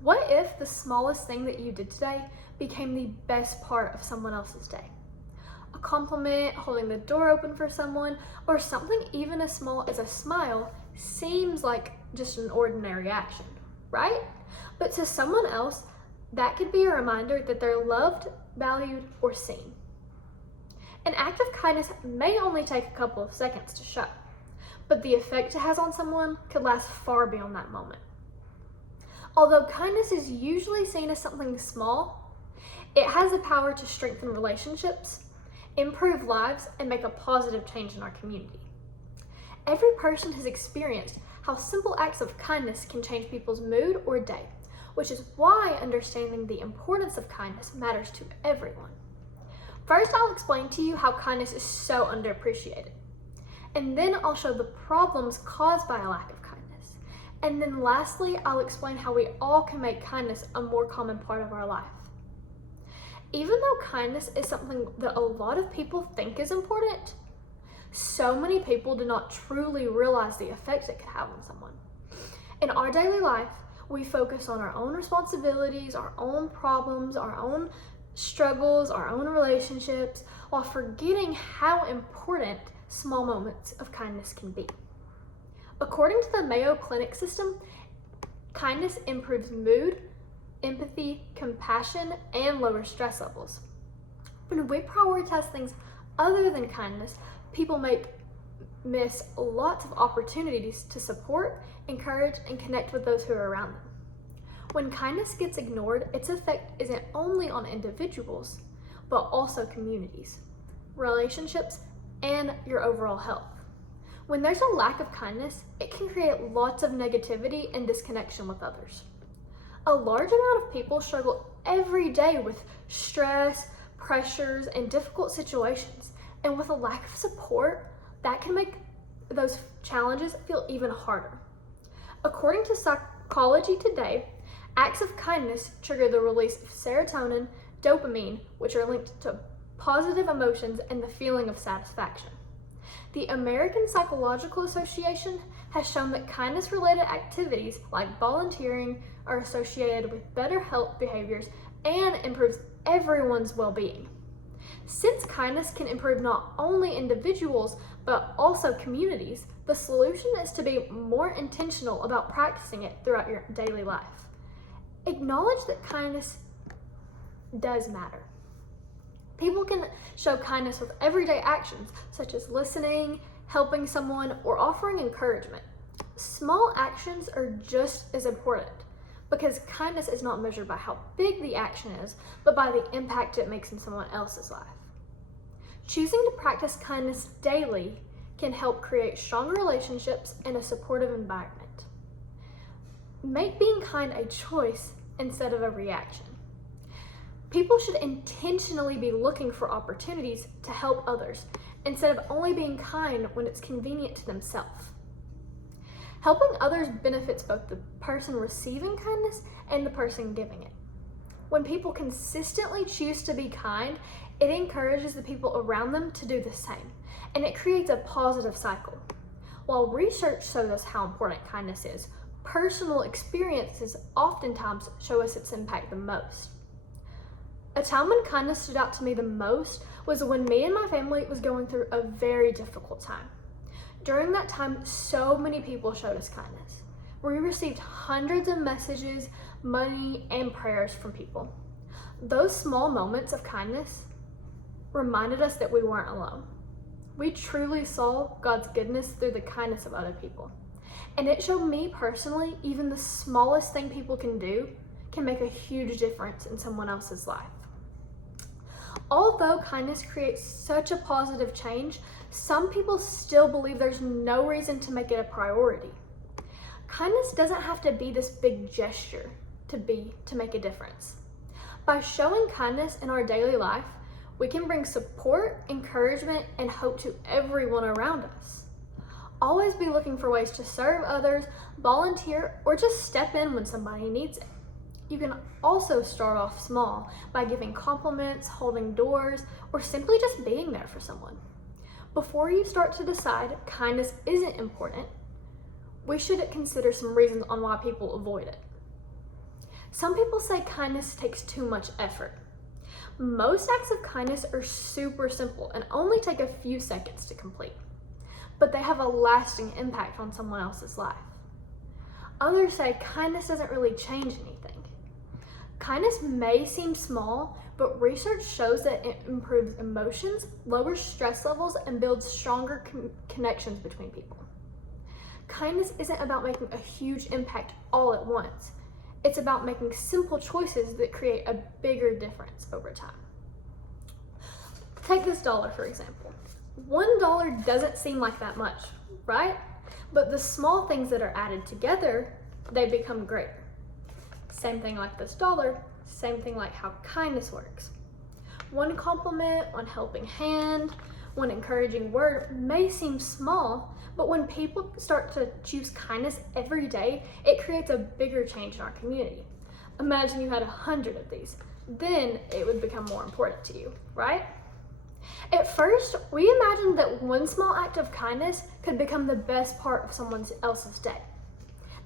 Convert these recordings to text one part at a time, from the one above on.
What if the smallest thing that you did today became the best part of someone else's day? A compliment, holding the door open for someone, or something even as small as a smile seems like just an ordinary action, right? But to someone else, that could be a reminder that they're loved, valued, or seen. An act of kindness may only take a couple of seconds to show, but the effect it has on someone could last far beyond that moment. Although kindness is usually seen as something small, it has the power to strengthen relationships, improve lives, and make a positive change in our community. Every person has experienced how simple acts of kindness can change people's mood or day, which is why understanding the importance of kindness matters to everyone. First, I'll explain to you how kindness is so underappreciated. And then I'll show the problems caused by a lack of kindness. And then lastly, I'll explain how we all can make kindness a more common part of our life. Even though kindness is something that a lot of people think is important, so many people do not truly realize the effect it could have on someone. In our daily life, we focus on our own responsibilities, our own problems, our own struggles, our own relationships, while forgetting how important small moments of kindness can be. According to the Mayo Clinic system, kindness improves mood, empathy, compassion, and lower stress levels. When we prioritize things other than kindness, people may miss lots of opportunities to support, encourage, and connect with those who are around them. When kindness gets ignored, its effect isn't only on individuals, but also communities, relationships, and your overall health. When there's a lack of kindness, it can create lots of negativity and disconnection with others. A large amount of people struggle every day with stress, pressures, and difficult situations, and with a lack of support, that can make those challenges feel even harder. According to Psychology Today, acts of kindness trigger the release of serotonin, dopamine, which are linked to positive emotions and the feeling of satisfaction. The American Psychological Association has shown that kindness-related activities like volunteering are associated with better health behaviors and improves everyone's well-being. Since kindness can improve not only individuals, but also communities, the solution is to be more intentional about practicing it throughout your daily life. Acknowledge that kindness does matter. People can show kindness with everyday actions, such as listening, helping someone, or offering encouragement. Small actions are just as important because kindness is not measured by how big the action is, but by the impact it makes in someone else's life. Choosing to practice kindness daily can help create stronger relationships and a supportive environment. Make being kind a choice instead of a reaction. People should intentionally be looking for opportunities to help others instead of only being kind when it's convenient to themselves. Helping others benefits both the person receiving kindness and the person giving it. When people consistently choose to be kind, it encourages the people around them to do the same, and it creates a positive cycle. While research shows us how important kindness is, personal experiences oftentimes show us its impact the most. A time when kindness stood out to me the most was when me and my family was going through a very difficult time. During that time, so many people showed us kindness. We received hundreds of messages, money, and prayers from people. Those small moments of kindness reminded us that we weren't alone. We truly saw God's goodness through the kindness of other people. And it showed me personally, even the smallest thing people can do can make a huge difference in someone else's life. Although kindness creates such a positive change, some people still believe there's no reason to make it a priority. Kindness doesn't have to be this big gesture to make a difference. By showing kindness in our daily life, we can bring support, encouragement, and hope to everyone around us. Always be looking for ways to serve others, volunteer, or just step in when somebody needs it. You can also start off small by giving compliments, holding doors, or simply just being there for someone. Before you start to decide kindness isn't important, we should consider some reasons on why people avoid it. Some people say kindness takes too much effort. Most acts of kindness are super simple and only take a few seconds to complete, but they have a lasting impact on someone else's life. Others say kindness doesn't really change anything. Kindness may seem small, but research shows that it improves emotions, lowers stress levels, and builds stronger connections between people. Kindness isn't about making a huge impact all at once. It's about making simple choices that create a bigger difference over time. Take this dollar, for example. $1 doesn't seem like that much, right? But the small things that are added together, they become greater. Same thing like this dollar, same thing like how kindness works. One compliment, one helping hand, one encouraging word may seem small, but when people start to choose kindness every day, it creates a bigger change in our community. Imagine you had 100 of these. Then it would become more important to you, right? At first, we imagined that one small act of kindness could become the best part of someone else's day.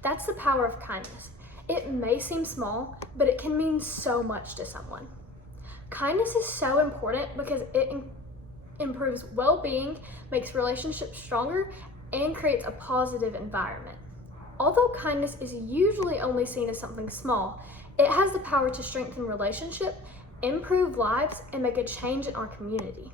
That's the power of kindness. It may seem small, but it can mean so much to someone. Kindness is so important because it improves well-being, makes relationships stronger, and creates a positive environment. Although kindness is usually only seen as something small, it has the power to strengthen relationships, improve lives, and make a change in our community.